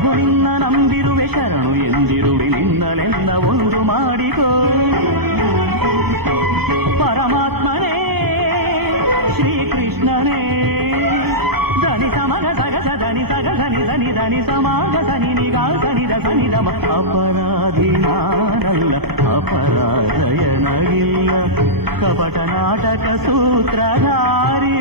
ಪ್ರಭು ನಿನ್ನ ನಂಬಿರುವೆ ಶರಣು ಎಂದಿರುವೆ ನಿನ್ನಳೆಲ್ಲ ಒಂದು ಮಾಡಿಕೋ ಪರಮಾತ್ಮನೇ ಶ್ರೀಕೃಷ್ಣನೇ ಧನಿ ಸಮಗ ಸಗಸ ಧನಿ ಸಗ ಧನಿ ಧನಿ ಧನಿ ಸಮಾಗ ಧನಿ ನಿಗಾ ಧನಿದ ಧನಿದಮ ಅಪರಾಧಿ ನಾನಲ್ಲ ಅಪರಾಧಯ ನಗಿಲ್ಲ ಕಪಟ ನಾಟಕ ಸೂತ್ರಧಾರಿ